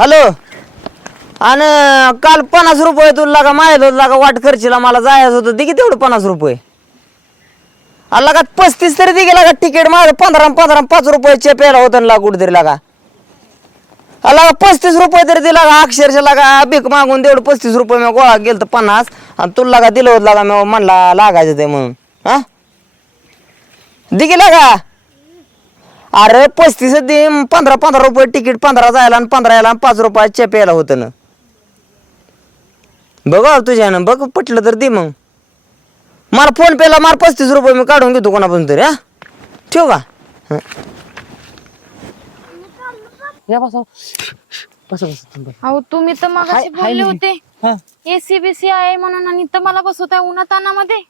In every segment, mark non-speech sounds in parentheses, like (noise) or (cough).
Hello. आणि काल पन्नास रुपये तुला लागा माझ्या लागा वाट खर्चीला मला जायचं होतं. दे की तेवढं पन्नास रुपये. अरे लागा पस्तीस तरी दे लागा तिकीट माझं. पंधरा पंधरा पाच रुपये चेपेला होतं लागा कुठेतरी लागा. अरे लागा पस्तीस रुपये तरी दिला लागा अक्षरशः लागा भीक मागून तेवढं पस्तीस रुपये मी गोळा गेलं तर पन्नास. आणि तुला लागा दिलं होतं लागा मी म्हणला लागायचं ते म्हणून. हा? दे लागा. अरे पस्तीस दे पंधरा पंधरा रुपये तिकीट पंधरा जायला आणि पंधरा यायला आणि पाच रुपये चेप यायला होतं ना. बघा तुझ्यानं बघ पटलं तर दे मग. मला फोन पेला मार पस्तीस रुपये मी काढून घेतो कोणापासून तरी हा? ठेव का? हं. या बसा. बसा बसा तुम्ही अहो तुम्ही तर मग हाय- हाय बोलले. होते हा. एसी बीसी आहे म्हणून आणि तर मला बसवताय उन्हातानामध्ये.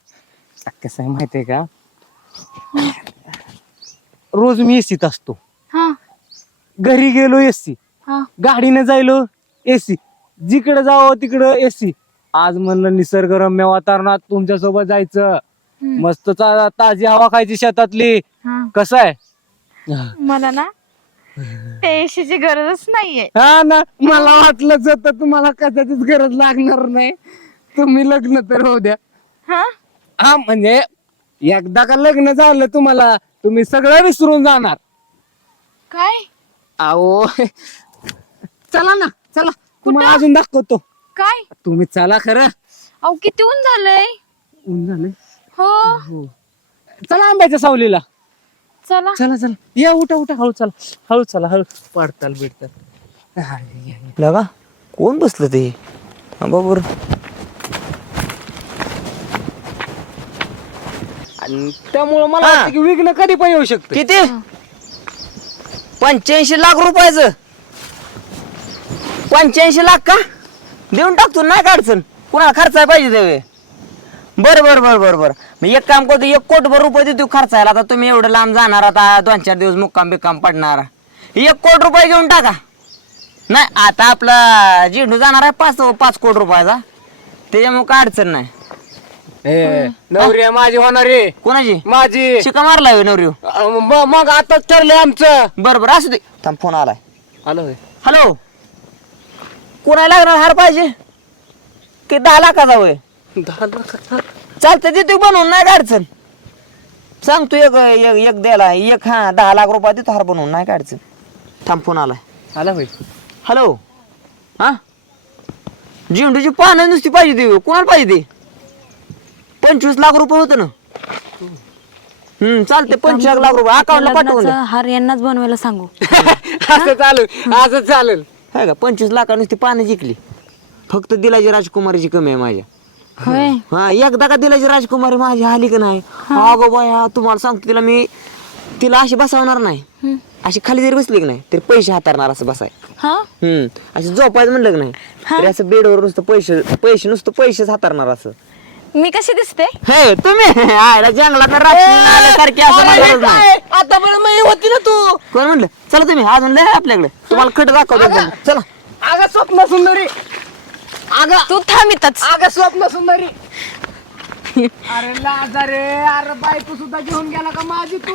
कसं आहे माहितीये का? रोज मी एसीत असतो. हा. घरी गेलो एसी हा. गाडीने जायलो एसी जिकडे जावं तिकडं एसी आज म्हणलं निसर्गरम्य वातावरणात तुमच्यासोबत जायचं. हम्म. मस्त ता- ताजी हवा खायची शेतातली. हा. कसं आहे? मला ना त्या एसीची गरजच नाहीये. हा ना मला वाटलंच होतं तुम्हाला कशाचीच गरज लागणार नाही. तुम्ही लग्न तर होऊ द्या. हा. हा म्हणजे एकदा का लग्न झालं तुम्हाला? तुम्ही सगळं विसरून जाणार. काय? अहो. चला ना चला. तुम्हाला अजून दाखवतो. काय? तुम्ही चला खरं. अहो किती ऊन झालंय? ऊन झालंय? हो. हो. चला आंब्याच्या सावलीला. चला. चला चला. या उठा उठा. हळू चला. हळू चला हळू. पाडताल बिडताल. हा. लगा कोण बसलं ते? हा आणि त्यामुळं मला हा. वाटतं की विघ्न कधी पण येऊ शकते. किती? पंच्याऐंशी लाख रुपयाचं. पंच्याऐंशी लाख का? देऊन टाकतो नाही का अडचण? कुणाला खर्चाय पाहिजे देवे बर बर बर बर बर. मी एक काम करतो एक कोटभर रुपये देतो खर्चायला. आता तुम्ही एवढं लांब जाणार आता दोन चार दिवस मुक्काम बिक्काम पडणार. एक कोट रुपये घेऊन टाका. नाही आता आपला झेंडू जाणार आहे पाच पाच कोटी रुपयाचा. त्याच्यामुळे काय अडचण नाही. ए, नवरी आहे माझी होणार आहे. कोणाची? माझी. शिका मारला नवरी अ, म- मग आताच ठरलंय आमचं. बरं बरं असू दे. थांब फोन आलाय. आलो होय. हॅलो. कोणाला लागणार हार पाहिजे? की दहा लाखाचा होय? दहा लाखाचा? चालतं देतो बनवून नाही का अडचण? सांगतो एक एक एक द्यायला एक हा दहा लाख रुपये देतो हार बनवून नाही का अडचण? थांब फोन आलाय. आला होय. हॅलो. हा? झेंडूची पानं नुसती पाहिजे ते कोणाला पाहिजे ते पंचवीस लाख रुपये होतं ना. हम्म चालते पंचवीस लाख रुपये. अकाउंटला पाठवून द्या हार यांनाच बनवायला सांगू. (laughs) असं चालेल असं चालेल. आहे का पंचवीस लाखा नुसती पानं जिंकली. फक्त दिलाची राजकुमारीची कमी आहे माझ्या. होय? हा एकदा का दिलाची राजकुमारी माझी आली का नाही? अगो बाया तुम्हाला सांगतो तिला मी तिला अशी बसवणार नाही. अशी खाली जरी बसली की नाही तरी पैसे हाताळणार असं बसाय. हा? हम्म अशी झोपायचं म्हणलं की नाही तरी असं बेडवर नुसतं पैसे पैसे नुसतं पैसेच हाताळणार असं. मी कशी दिसते? हे तुम्ही? आयला जंगलात आल्यासारखे असं नाही. आता पण मी होती ना तू. कोण म्हणलं? चला तुम्ही अजून लय आहे आपल्याकडे. तुम्हाला खट दाखवतो एकदम. चला. अगं स्वप्न सुंदरी. अगं तू थांबितच अगं स्वप्न सुंदरी. अरे लाजा रे. अरे बायको सुद्धा घेऊन गेला का माझी तू?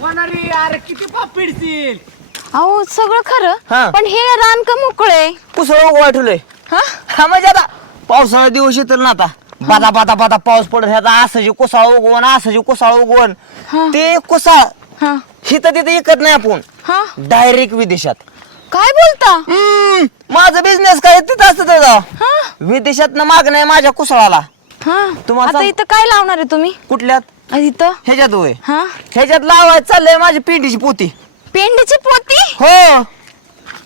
होणारी. अरे किती पाप पिडशील. अहो सगळं हा. खरं पण हे रान का मोकळे? कुसळ वाटवलंय हा? हा म्हणजे आता पावसाळा दिवस येतील ना आता. बादा बादा बादा पाऊस पडत ह्याचा असं जे कोसाळ उगवण असं जे कोसाळ उगवण हा. ते कोसाळ हा. हिथं तिथे इकत नाही आपण. हा. डायरेक्ट विदेशात. काय बोलता? हम्म, माझं बिझनेस काय तिथं असतं त्याचा हा. विदेशात माग नाही माझ्या कुसळाला. हा. तुम्हाला आता सांग- इथं काय लावणार आहे तुम्ही? कुठल्यात? आ, इथं? ह्याच्यात होय. हा. ह्याच्यात लावायचं चाललंय माझी पेंडीची पोती. पेंडीची पोती? हो.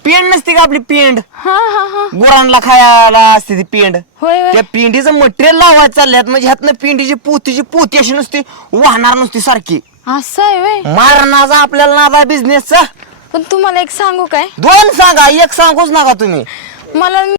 पेंड नसते का आपली पेंड? हा हा हा. गुरांना खायला असते ती पेंड. होय होय. त्या पिंडीचं मटेरियल लावायचं चालल्यात म्हणजे ह्यातनं पिंडीची पोतीची पोती अशी नुसती वाहणार नुसती सारखी. असं आहे. मारणाचा आपल्याला नादा बिझनेसचा पण तुम्हाला एक सांगू काय? दोन सांगा एक सांगूच नका तुम्ही. मला